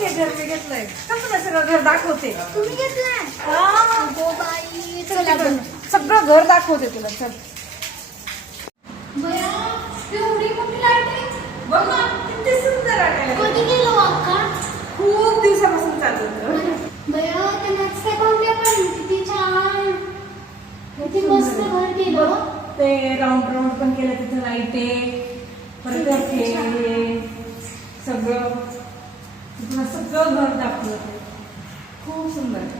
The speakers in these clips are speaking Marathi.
हे घर मी घेतलंय. कसं नाही सगळं घर दाखवते. तुम्ही घेतलं बाई सगळं घर दाखवते तुला चल. किती सुंदर खूप ते नसते किती छान. मस्त ते राऊंड राऊंड पण केलं तिथं लाईटे परत सगळं. तुला सगळं घर दाखवलं खूप सुंदर.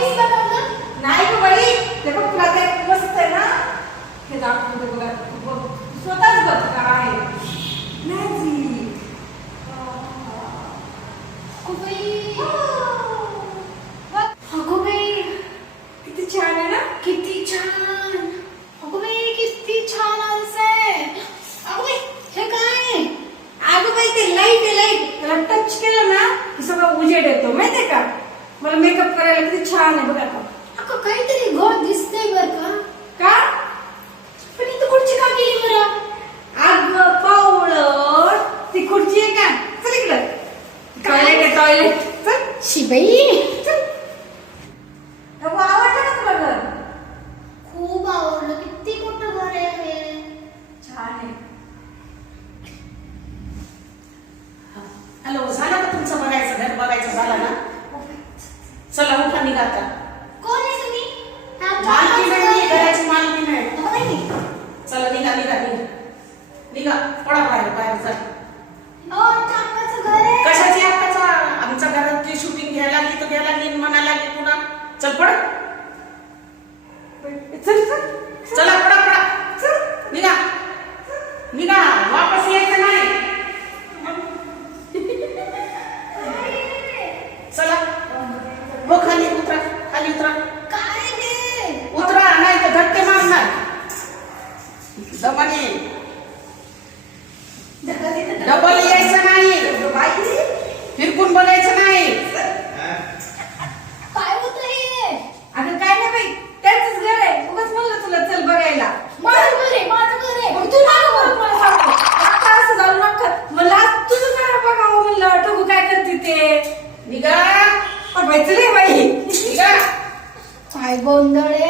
नाही ग बाई ते बघ तुला ते मस्त आहे ना? हे दाखवते बघा स्वतःच बघ. करायला किती छान आहे बघा. अगं काहीतरी गोड दिसते बर का? का? पण इथं खुर्ची का केली बरं आग पावळ ती खुर्ची आहे का? चल इकडं. टॉयलेट आहे टॉयलेट शिबाई चल पड चल चल चला पडा पडा चल निघा. निघा. वापस यायचं नाही. चला. हो खाली उतरा खाली उतरा. उतरा नाही तर धक्के मारणार दमाने डबल यायचं नाही. फिरकून बघायचं नाही. বন্দরে